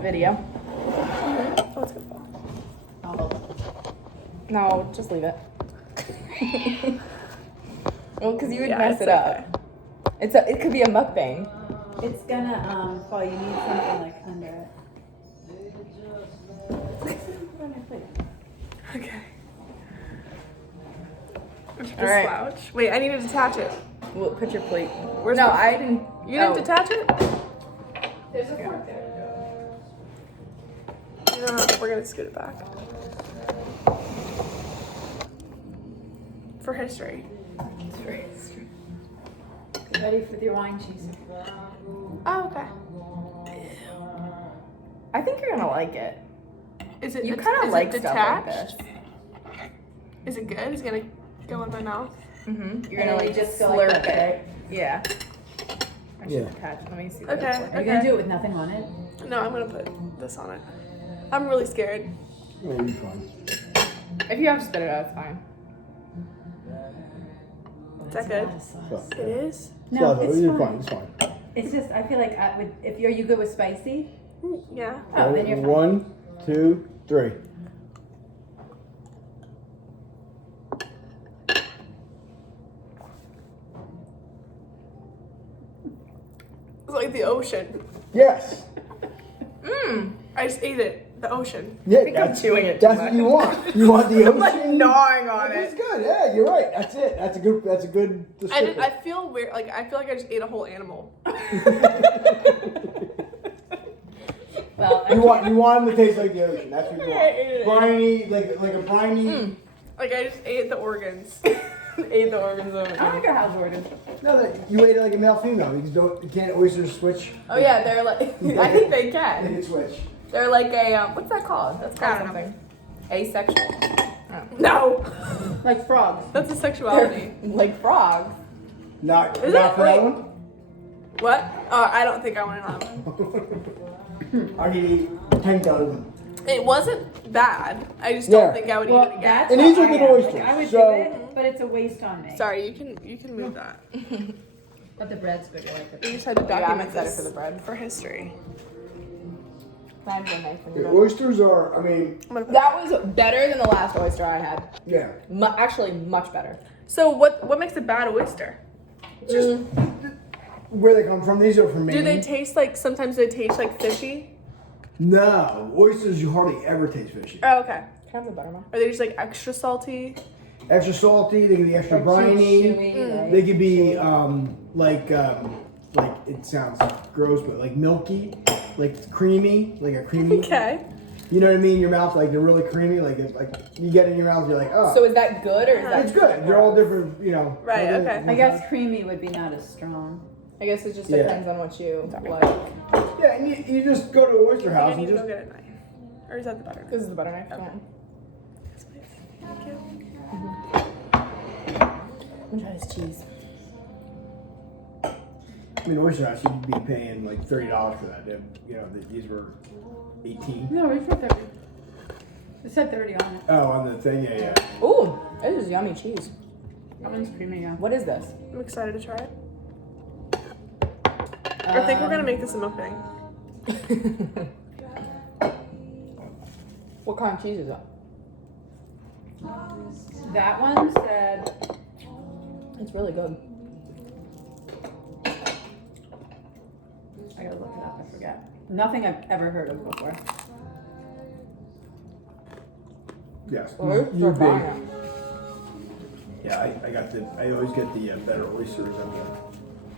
video. Oh, it's gonna fall. No, just leave it. Well, because you would Yeah, mess it's it up. It could be a mukbang. It's gonna fall. You need something like under it. Okay. Just All right. slouch. Wait, I need to detach it. Well, put your plate. Where's no, the- I didn't. You didn't oh. detach it? There's a fork there. No, we're gonna scoot it back. For history. Ready for your wine cheese? Oh, okay. I think you're gonna like it. Is it? You is kind of it like stuff like detached? this. Is it good? Is it gonna go in my mouth? Mm-hmm. You're And gonna then like you just just go like slurp that, it. Yeah. I should Yeah. attach. Let me see. Okay. Are you gonna do it with nothing on it? No, I'm gonna put this on it. I'm really scared. Yeah, you're fine. If you have to spit it out, it's fine. Is that good? So, It is. No, so, it's you're fine. It's fine. It's just I feel like I would. If you good with spicy, Yeah. oh, then you're fine. 1, 2, 3. It's like the ocean. Yes. Mmm. I just ate it. The ocean. Yeah, think I'm that's chewing it That's too what much. you want. You want the I'm like ocean. gnawing on That's it. good. Yeah, you're right. That's it. That's a good. That's a good. I feel weird. Like I feel like I just ate a whole animal. Well, You want them to taste like the ocean. That's what you I ate it. want. Briny, like a briny. Like I just ate the organs. Ate the organs of it. I like a house organ. No, that you ate it like a male female. You can't oysters switch. Oh yeah, they're like. I think they They can. can switch. They're like a what's that called? That's I called don't know. something. Asexual. No. Like frogs. That's a sexuality. They're like frogs. Not Is not it? for that Wait. one. What? I don't think I want to know. I could eat 10,000. It wasn't bad. I just don't Yeah. think I would Well, eat it again. that's And how these are I good am. oysters, Like, I would so- do it, but it's a waste on me. Sorry, you can move that. But the bread's good. I like You it. just had to Yeah, I'm document excited this for the bread. for history. Knives and knife in the The middle. oysters are. I mean, I'm gonna put That was better than the last oyster I had. yeah. Actually, much better. So what makes a bad oyster? Just where they come from. These are from Maine. Do they taste like sometimes they taste like fishy? No, oysters you hardly ever taste fishy. Oh, okay. Can I have the buttermilk? Are they just like extra salty? Extra salty. They can be extra briny. They could be like it sounds gross, but like milky, like creamy, like a creamy. Okay. You know what I mean? In your mouth, like they're really creamy. Like it's like you get it in your mouth, you're like, oh, So is that good or is that? it's good. They're all different, you know. Right, all okay. different- I guess creamy would be not as strong. I guess it just Yeah. depends on what you like. Yeah, and you just go to an oyster I house think I and need to just go get a knife. Or is that the butter knife? This is the butter knife. Okay. Yeah. Yes, please. Thank you. I'm gonna try this cheese. I mean, oyster house, you'd be paying like $30 for that. You know, these were 18. No, it said 30. It said 30 on it. Oh, on the thing, yeah. Ooh, this is yummy cheese. That one's creamy, yeah. What is this? I'm excited to try it. I think we're gonna make this a mukbang. What kind of cheese is that? That one said It's really good. I gotta look it up. I forget. Nothing I've ever heard of before. Yes. Well, you're they're big. fine. Yeah, I always get the better oysters.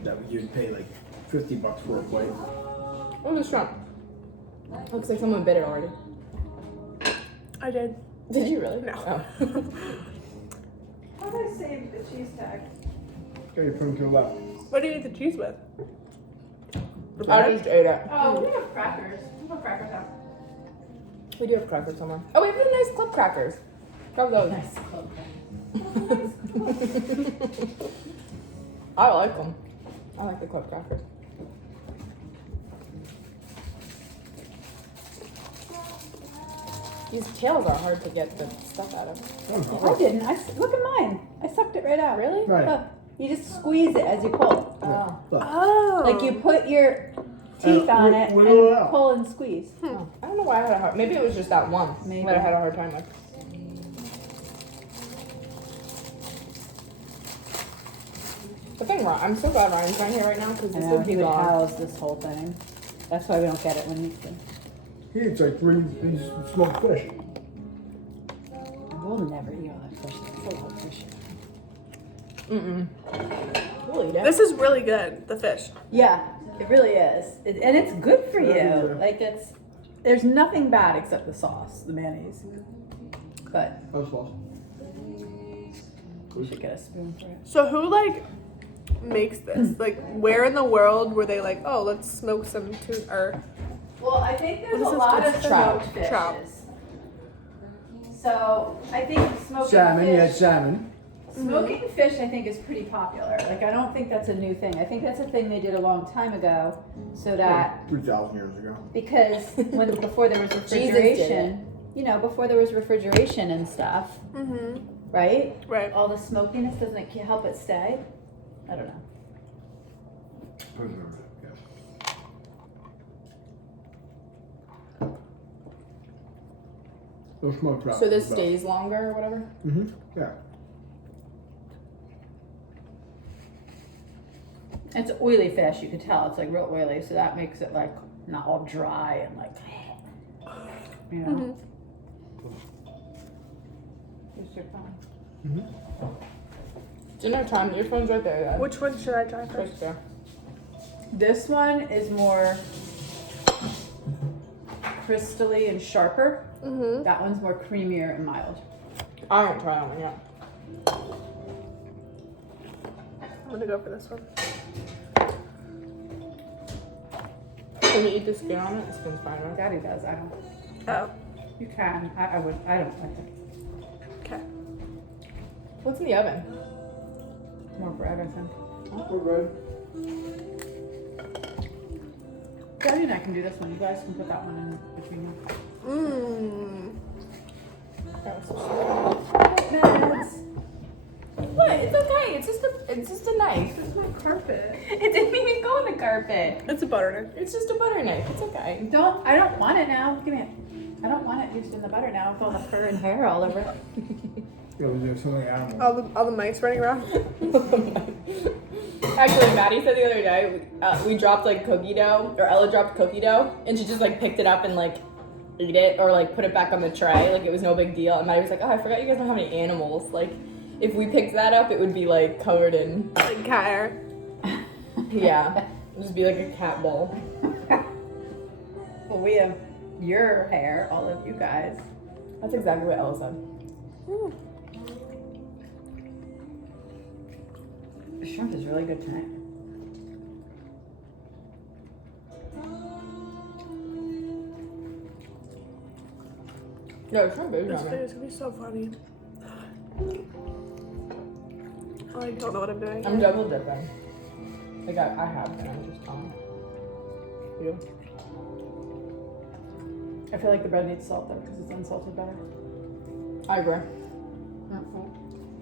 That you'd pay like $50 for a plate. Look at this shrimp. Looks like someone bit it already. I did. Did you really? No. Oh. How did I save the cheese tag? Okay, you put them to the left. What do you eat the cheese with? The I bread? just ate it. Oh, we have crackers. We have crackers out. We do have crackers somewhere. Oh, we have the nice club crackers. Grab those. Nice club. I like them. I like the club crackers. These tails are hard to get the stuff out of. I didn't. Look at mine. I sucked it right out. Really? Right. Look, you just squeeze it as you pull. Oh. Look. Oh. Like you put your teeth on it wiggle it and out. pull and squeeze. Oh, I don't know why I had a hard. Maybe it was just that one Maybe. that I had a hard time with. The thing, I'm so glad Ryan's not here right now because I this know, would he be would long. house this whole thing. That's why we don't get it when he's in. He eats like 3 smoked fish. We'll never eat all that fish. That's a lot of fish. We'll eat it. This is really good. The fish. Yeah, it really is. And it's good for Yeah. you. Like there's nothing bad except the sauce, the mayonnaise. But That was false. we should get a spoon for it. So who like makes this? Like, where in the world were they like, oh, let's smoke some tuna or Well, I think there's What is a this? lot It's of trout. smoked fishes. Trout. So I think smoking Salmon, you had fish. salmon. Smoking fish, I think, is pretty popular. Like, I don't think that's a new thing. I think that's a thing they did a long time ago, so that 3,000 years ago. because before there was Jesus did refrigeration, you know, before there was refrigeration and stuff, right? right? All the smokiness doesn't it help it stay? I don't know. Yes. No smoked trout. So this stays longer or whatever. Mm-hmm. Yeah. It's oily fish, you can tell. It's like real oily, so that makes it like not all dry and like, you know. Here's your phone. Dinner time. Your phone's right there, guys. Which one should I try first? Right there. This one is more crystally and sharper. That one's more creamier and mild. I haven't tried that one yet. I'm gonna go for this one. Can you eat the skin on it? The skin's fine, right? Daddy does. I don't. Oh, You can. I would. I don't like it. okay. What's in the oven? More bread, I think. We're good. Daddy and I can do this one. You guys can put that one in between you. That was so sweet. What? It's okay. It's just a knife. It's my carpet. It didn't even go on the carpet. It's a butter knife. It's just a butter knife. It's okay. I don't want it now. Give me it. I don't want it used in the butter now with all the fur and hair all over it. Yeah, we do so many animals. All the mice running around. Actually, Maddie said the other day we dropped like cookie dough, or Ella dropped cookie dough, and she just like picked it up and like ate it or like put it back on the tray, like it was no big deal. And Maddie was like, "Oh, I forgot you guys don't have any animals. Like, if we picked that up, it would be like covered in Like cat hair. yeah, it'd just be like a cat bowl." Well, we have your hair, all of you guys. That's exactly what Ella said. The shrimp is really good tonight. No, shrimp is This yummy. video is gonna be so funny. I don't know what I'm doing. I'm double dipping. Like I have been. I'm just you. I feel like the bread needs salt though because it's unsalted butter. I agree.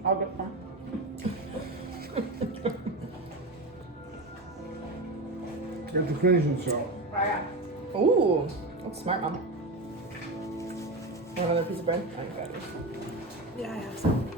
I'll get some. Get the finishing salt. Ooh, that's smart, Mom. Want another piece of bread? I got it. Yeah, I have some.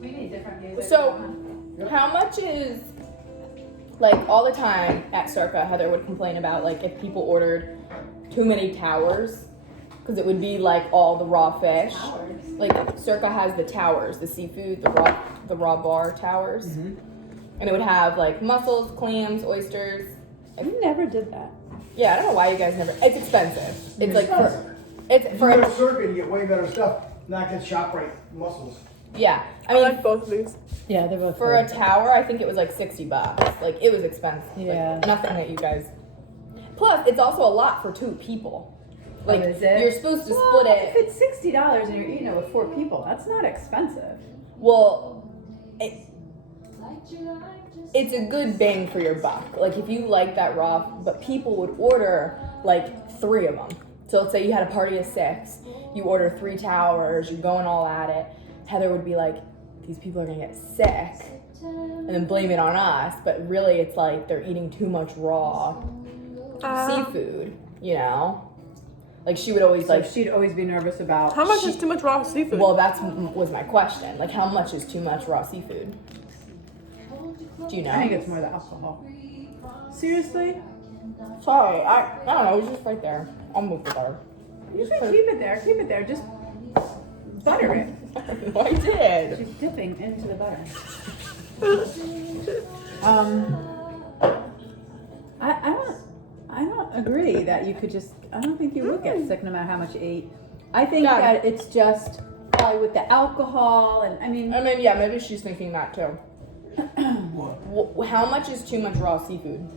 We need different music. So, how much is like all the time at Circa? Heather would complain about like if people ordered too many towers, because it would be like all the raw fish. Towers. Like Circa has the towers, the seafood, the raw bar towers, and it would have like mussels, clams, oysters. We never did that. Yeah, I don't know why you guys never. It's expensive. It's like expensive. it's If you for go to Circuit, you get way better stuff. Not get ShopRite mussels. yeah. I I mean, like both of these. Yeah, they're both for a tower, I think it was like $60. Like it was expensive. Like, Yeah. nothing that you guys. Plus, it's also a lot for 2 people. Like is it? you're supposed to Well, split if it. it's $60 and you're eating it with 4 people, that's not expensive. Well, it's a good bang for your buck. Like if you like that raw, but people would order like 3 of them. So let's say you had a party of 6, you order 3 towers, you're going all at it. Heather would be like, these people are gonna get sick, and then blame it on us. But really, it's like they're eating too much raw seafood. You know, like she would always So like. she'd always be nervous about. How much is too much raw seafood? Well, was my question. Like, how much is too much raw seafood? Do you know? I think it's more the alcohol. Seriously? Sorry, I don't know. It was just right there. I'll move with her. You should keep it there. Keep it there. Just butter it. I did. She's dipping into the butter. I don't agree that you could just. I don't think you would get sick no matter how much you ate. I think Yeah. that it's just probably with the alcohol and I mean. I mean, yeah, maybe she's thinking that too. How much is too much raw seafood?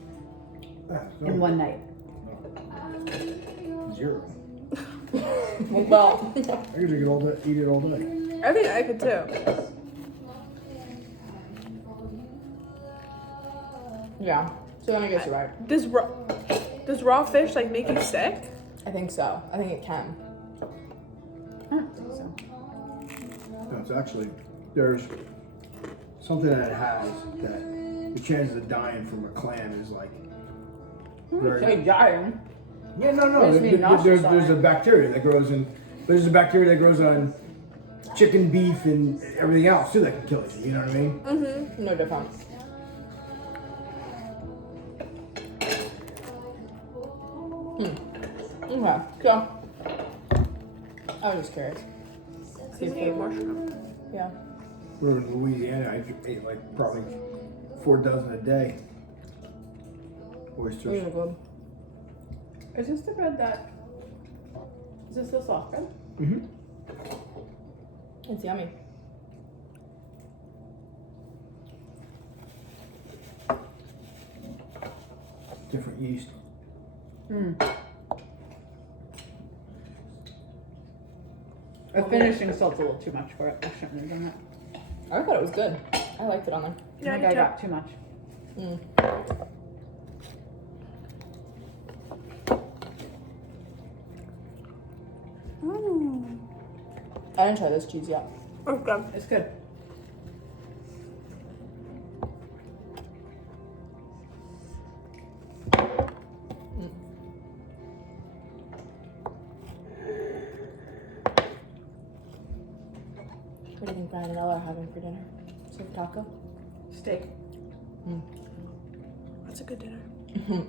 In one night. 0. Well, I usually eat it all day. I think I could too. yeah. So then I guess you're right. Does raw fish like make you sick? I think so. I think it can. I don't think so. No, it's actually, there's something that it has that the chances of dying from a clam is like very. Say dying. Yeah, no. Makes me nauseous, There's a bacteria that grows in. There's a bacteria that grows on chicken, beef, and everything else too that can kill you. You know what I mean? Mm-hmm. No different. Okay, so I was just curious. See if they mushroom. Yeah. We're in Louisiana. I ate like probably 4 dozen a day. Oysters. These are good. Is this the bread that? Is this the soft bread? Mm-hmm. It's yummy. Different yeast. The finishing salt's a little too much for it. I shouldn't have done that. I thought it was good. I liked it on there. Yeah, I think I got too much. I didn't try this cheese yet. Okay. It's good. What do you think Brian and Ella are having for dinner? Some taco? Steak. That's a good dinner. You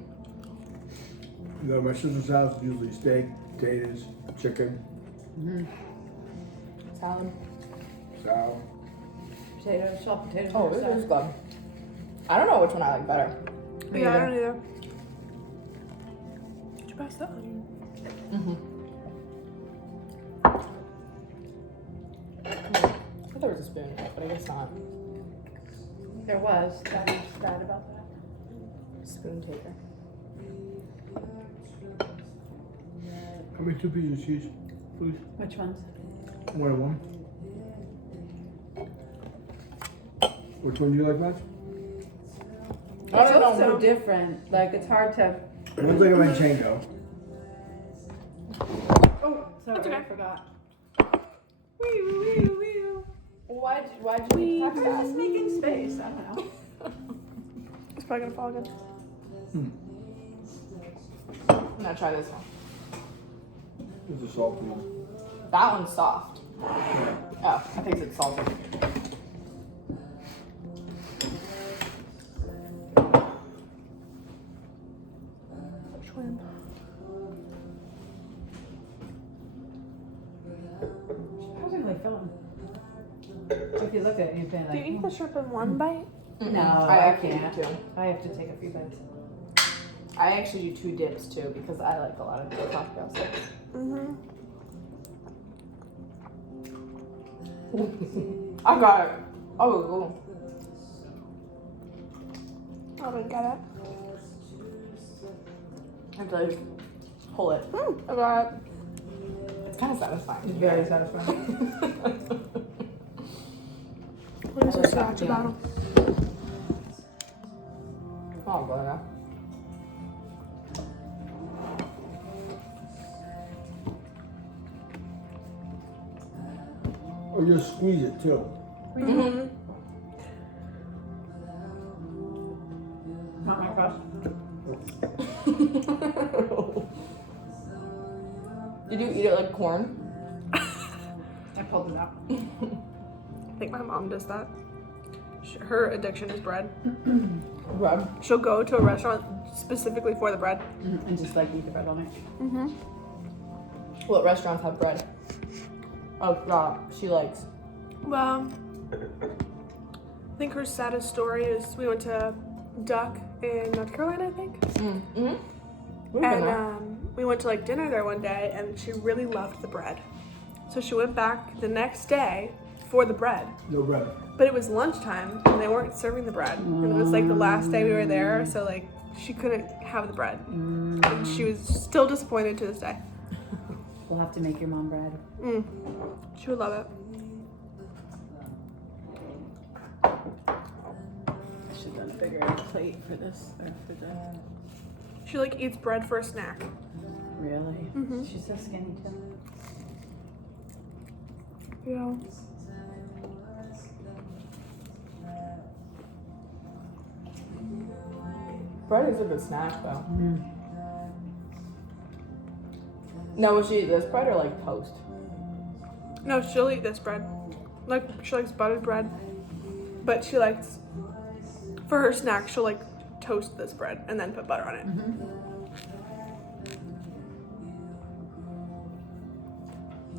know, my sister's house is usually steak, potatoes, chicken, Salad. salad. Potatoes, soft potatoes. Oh, this is good. I don't know which one I like better. Me Yeah, I either. don't either. Did you pass that? I thought there was a spoon, but I guess not. There was. That was bad about that. Spoon taker. How many 2 pieces of cheese, please? Which ones? 1 and 1. Which one do you like best? I It's don't also know. different. Like it's hard to. One's like a manchego. Oh, sorry, That's okay. I forgot. Why'd We you were text just that? making space. I don't know. It's probably gonna fall again. I'm gonna try this one. It's a salty one. That one's soft. Oh, I think it's salty. Shrimp. Surprisingly filling. If you look at it, you'd be Do you like, eat the shrimp in one bite? no, I I actually can't. do too. I have to take a few bites. I actually do 2 dips too because I like a lot of the cocktail sauce. Mm-hmm. I got it. Oh, cool. I didn't get it. I have to like pull it. I got it. It's kind of satisfying. It's very satisfying. What There's a sriracha bottle. Oh, brother. Or just squeeze it too. Mm-hmm. Not my crust. Did you eat it like corn? I pulled it out. I think my mom does that. Her addiction is bread. Bread. She'll go to a restaurant specifically for the bread. And just like eat the bread all night. Mm-hmm. What restaurants have bread? Oh, God. She likes. Well, I think her saddest story is we went to Duck in North Carolina, I think. Mm-hmm. And we went to like dinner there one day, and she really loved the bread. So she went back the next day for the bread. No bread. But it was lunchtime, and they weren't serving the bread. And it was like the last day we were there, so like she couldn't have the bread. And she was still disappointed to this day. We'll have to make your mom bread. She would love it. I should have done a bigger plate for this. Or for the... She like eats bread for a snack. Really? She's so skinny too. Yeah. Bread is a good snack, though. No, would she eat this bread or like toast? No, she'll eat this bread. Like she likes buttered bread, but she likes for her snack she'll like toast this bread and then put butter on it.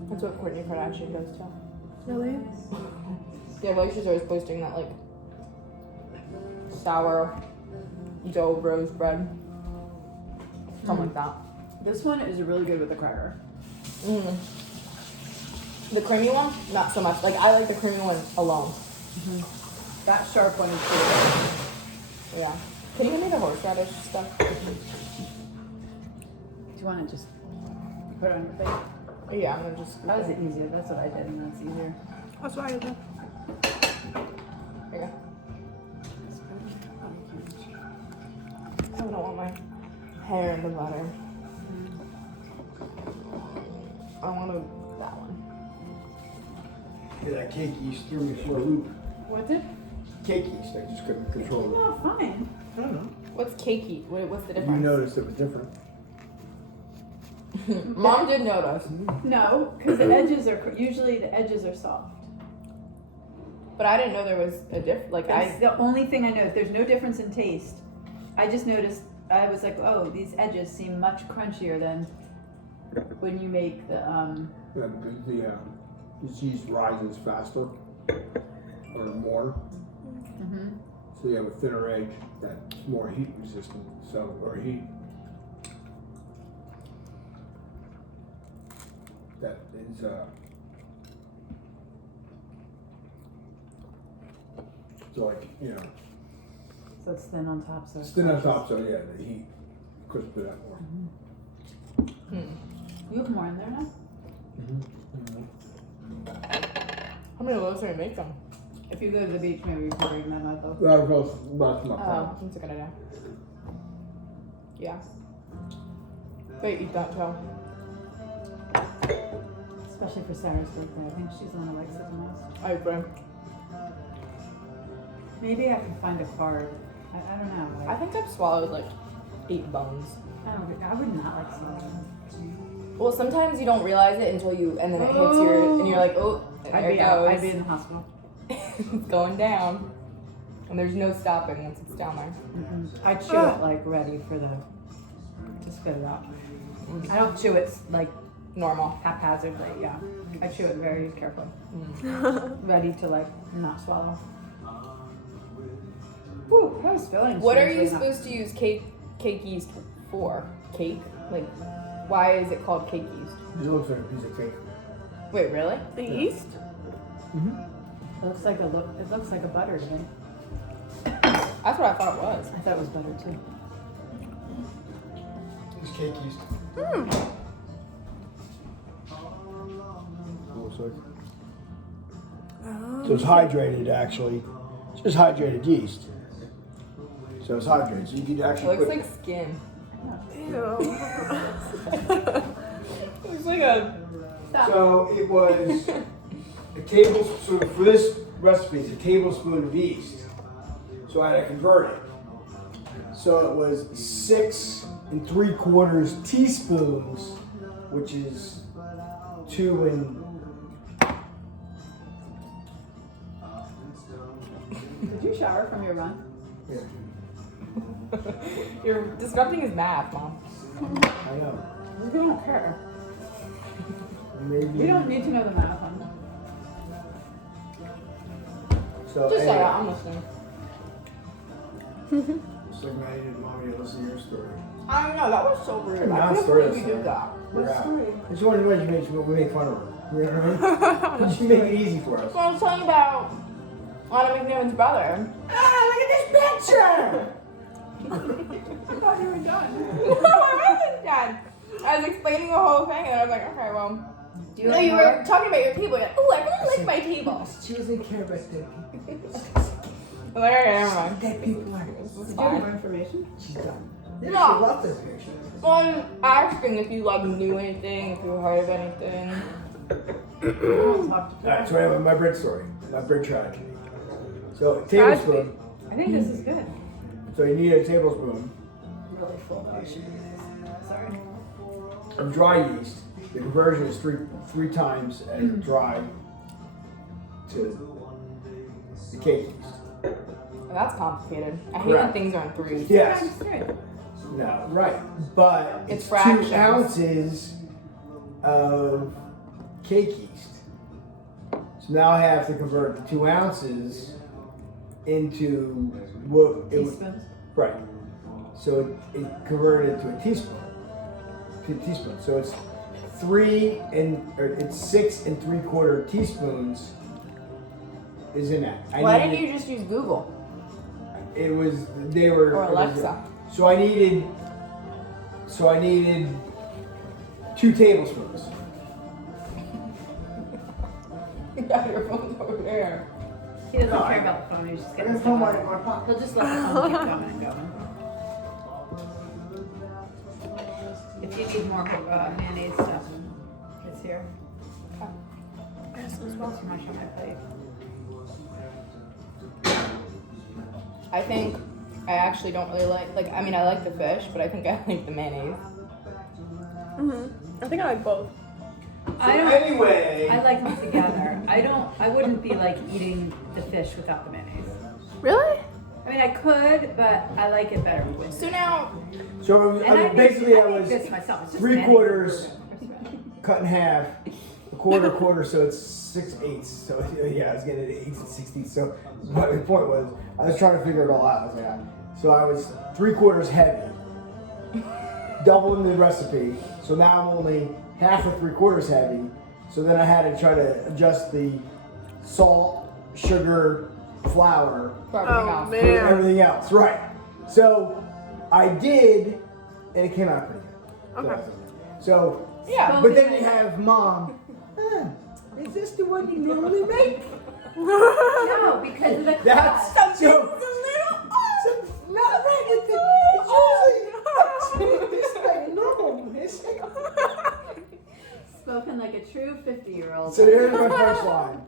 That's what Kourtney Kardashian does too. Really? Yeah, I feel like she's always posting that like sour dough rose bread. Something like that. This one is really good with the cracker. The creamy one, not so much. Like I like the creamy one alone. That sharp one is pretty good. Yeah. Can you give me the horseradish stuff? Do you want to just put it on your plate? Yeah, I'm gonna just. That was easier. That's what I did, and that's easier. That's what I did. There you go. I don't want my hair in the butter. I want that one. Yeah, that cake yeast threw me for a loop. What's it? Cake yeast, I just couldn't control it. No, fine. I don't know. What's cakey? What's the You difference? noticed it was different. Mom did notice, No, because the edges are usually the edges are soft. but I didn't know there was a diff. Like That's the only thing I know. There's no difference in taste. I just noticed. I was like, oh, these edges seem much crunchier than when you make the Yeah, because the cheese rises faster or more. So you have a thinner edge that's more heat resistant. So, or heat. That is so like, you know, so it's thin on top. So it's thin on top, so yeah, the heat crisps it up more. You have more in there now. how many loaves are you make them? If you go to the beach, maybe you can bring them out though. That goes much more. Oh, that's a good idea. Yeah. Wait, eat that too. Especially for Sarah's birthday. I think she's the one who likes it the most. I agree. Maybe I can find a card. I don't know. I think I've swallowed like 8 bones. I would not like salad. Well, sometimes you don't realize it until you, and then it hits your, and you're like, oh, and there it goes. I'd be in the hospital. It's going down, and there's no stopping once it's down there. I chew it like ready for to spit it out. I don't chew it like Normal. haphazardly. Yeah, I chew it very carefully, ready to like not swallow. Whew, that was filling. What are you strangely supposed to use cake yeast for? Cake? Like, why is it called cake yeast? It looks like a piece of cake. Wait, really? The yeast? not. It looks like a butter to me. That's what I thought it was. I thought it was butter too. It's cake yeast. Looks like. So it's hydrated actually. It's just hydrated yeast. So it's hydrated. So you can It actually looks put, like skin. Ew. It looks like a. so it was a tablespoon for this recipe. It's a tablespoon of yeast. So I had to convert it. So it was 6 3/4 teaspoons, which is 2 and. Did you shower from your run? Yeah, You're disrupting his math, Mom. I know. We don't care. Maybe. We don't need to know the math on it. So Just say anyway, that. I'm listening. so Maddie didn't want me to listen to your story. I don't know. That was so weird. Not I can't story, believe you that's did that. We're out. I just wanted to make fun of her. You know what I mean? She made it easy for us. So I was telling you about Anna McNiven's brother. Ah, look at this picture! I thought you were done. No, I wasn't done. I was explaining the whole thing, and I was like, okay, well. Do you No, like you more? were talking about your table. You're like, oh, I really like my table. She doesn't care about that. I'm like, okay, never mind. That people are. This is Did you have fine. more information? She's done. Yeah, No. she loved this picture. So I'm asking if you like knew anything, if you heard of anything. Alright, so I have my bread story. Not bread tragedy. So, a tablespoon. I think this is good. So, you need a tablespoon Really full motion. Sorry. of dry yeast. The conversion is three times as dry to the cake yeast. Well, that's complicated. I hate when Correct. things are in threes. Yes. Times 3. No, right. But It's it's fractions. 2 ounces of cake yeast. So now I have to convert the 2 ounces into what it would. Teaspoons. Right. So it converted to a teaspoon. So it's 6 3/4 teaspoons is in that. Why didn't you just use Google It was they were. or it was- Alexa? So I needed 2 tablespoons. You got your phone's over there. He doesn't No, care I- about the phone. He's just I getting got stuff my out. pocket. He'll just let the phone keep going and going. If you need more mayonnaise stuff, it's here. Yes, as What's well. too much on my plate? I think I actually don't really like I mean I like the fish, but I think I like the mayonnaise. I think I like both. I don't. Anyway. I like them together. I wouldn't be like eating the fish without the mayonnaise. Really? I mean, I could, but I like it better with. So now, So And basically, I make was this myself. It's just 3/4 mayonnaise. cut in half, a quarter, so it's 6/8. So yeah, I was getting 8 and 16. So my point was, I was trying to figure it all out. I was like, so I was 3/4 heavy, doubling the recipe. So now I'm only half of 3/4 heavy. So then I had to try to adjust the salt, sugar, flour, for everything Oh, else. man. for everything else. Right. So I did, and it came out pretty good. Okay. So, Yeah. but then you have mom. Is this the one you normally make? No, because of the That's crust. so not right. It's usually it's like normal. It's like, Spoken like a true 50-year-old. so here's my punchline.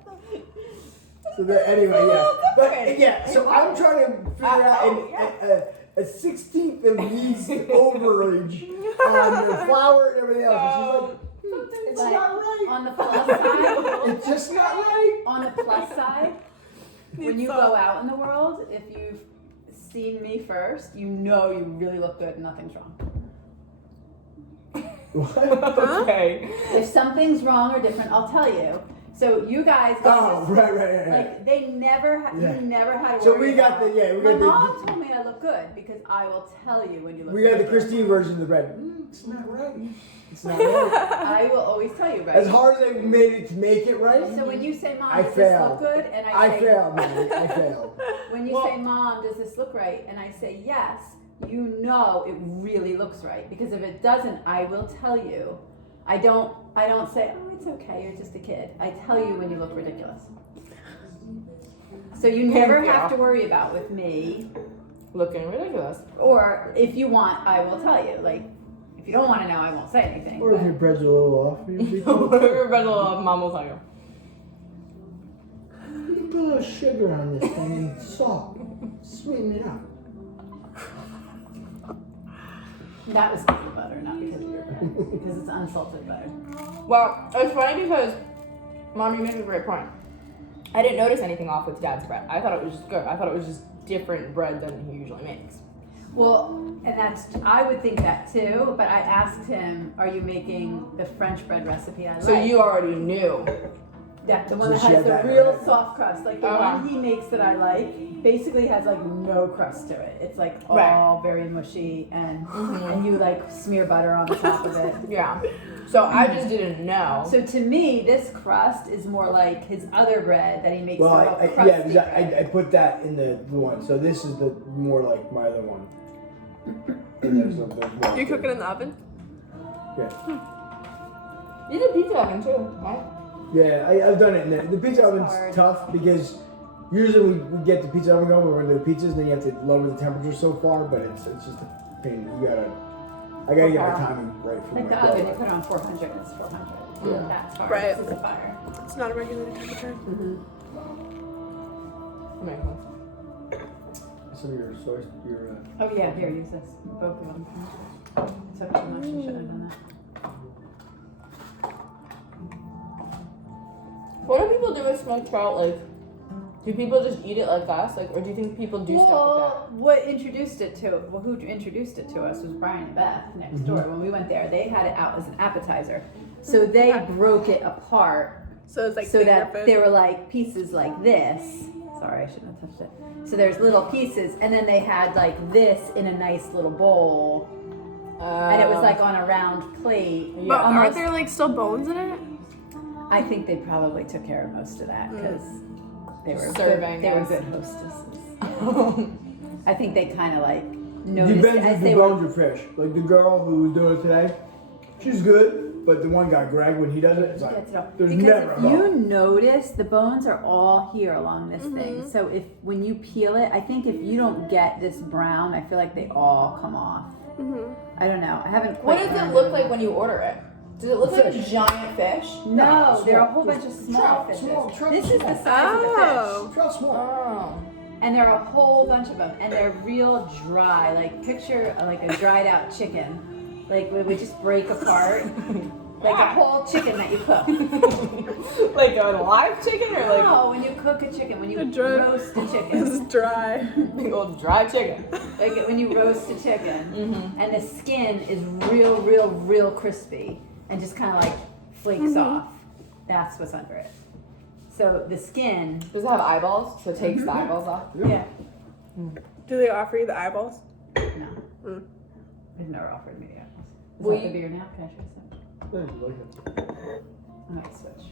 So anyway, yeah. But yeah, so I'm trying to figure out a 16th of yeast overage on the flour and everything else. And she's like, it's Like, not right. On the plus side, It's just not right. on the plus side, when you go out in the world, if you've seen me first, you know you really look good and nothing's wrong. What? Okay. If something's wrong or different, I'll tell you. So you guys got Oh, this, right. like they never, Yeah. you never had to So worry we got about- the we My got mom the told me I look good because I will tell you when you look we good. got the Christine version of the bread. It's not right. It's not right. I will always tell you, right? As hard as I made it to make it right, So when you say, Mom, I does this failed. look good? And I I say, failed, man. I failed. when you say, Mom, does this look right? And I say, yes, you know it really looks right. Because if it doesn't, I will tell you. I don't say, oh, it's okay, you're just a kid. I tell you when you look ridiculous. So you never Yeah. have to worry about with me. Looking ridiculous. Or if you want, I will tell you. Like, if you don't want to know, I won't say anything. Or if but- your bread's a little off, you'll be cool. Whatever Brenda Mom will tell you. You can put a little sugar on this thing and salt. Sweeten it up. That was because of butter, not because of your bread. Because it's unsalted butter. Well, it's funny because, Mom, you make a great point. I didn't notice anything off with Dad's bread. I thought it was just good. I thought it was just different bread than he usually makes. Well, and I would think that too, but I asked him, are you making the French bread recipe I like? So you already knew. Yeah, the one So that she has had the that, real right? soft crust. Like the Okay. one he makes that I like basically has like no crust to it. It's like all Right. very mushy and you like smear butter on the top of it. Yeah. So I just didn't know. So to me, this crust is more like his other bread that he makes Well, sort of yeah, crusty because bread. I put that in the one. So this is the more like my other one. And there's more. You cook it in the oven? Yeah. You did pizza oven too, right? Yeah, I've done it. And the pizza oven's hard. tough because usually we get the pizza oven going, we're gonna do pizzas, and then you have to lower the temperature so far, but it's just a pain. I gotta get my timing right for Like my the oven, you bread. put it on 400, it's 400. That's hard. Right. This is a fire. It's not a regulated temperature. Amazing. Some of your source, Oh yeah, here, use this. Both of them. Took too much, I should have done that. What do people do with smoked trout? Like, do people just eat it like us? Like, or do you think people do stuff Well, what introduced it to, well, who introduced it to us was Brian and Beth next door. When we went there, they had it out as an appetizer. So they broke it apart So it's like so finger that food. there were like pieces like this. Sorry, I shouldn't have touched it. So there's little pieces, and then they had like this in a nice little bowl, that? and it was like on a round plate. Yeah. But aren't almost- there like still bones in it? I think they probably took care of most of that because they were Serving good, they were us. good hostesses. I think they kind of like noticed depends as if they the were. bones are fresh. Like the girl who was doing it today, she's good, but the one guy, Greg, when he does it, it's like Gets it all. there's Because never if a you bone. notice, the bones are all here along this thing. So if when you peel it, I think if you don't get this brown, I feel like they all come off. I don't know. I haven't. What Quite does it learned look them. like when you order it? Does it look like a Fish. giant fish? No, there are a small. whole bunch of small Trout, fishes. small, This is the small. size of the Oh. fish, Trout small. Oh. and there are a whole bunch of them, and they're real dry. Like picture like a dried out chicken, like we would just break apart, like a whole chicken that you cook. Like a live chicken or like No, when you cook a chicken, when you A dry- roast a This chicken, is dry. big old dry chicken? like when you roast a chicken, and the skin is real crispy, and just kind of like flakes off. That's what's under it. So the skin, Does it have eyeballs? So it takes the eyeballs off? yeah, Do they offer you the eyeballs? no, they've never offered me the apples. Is Will that the you- beer now? Can I try some? Yeah, you like it. I might switch.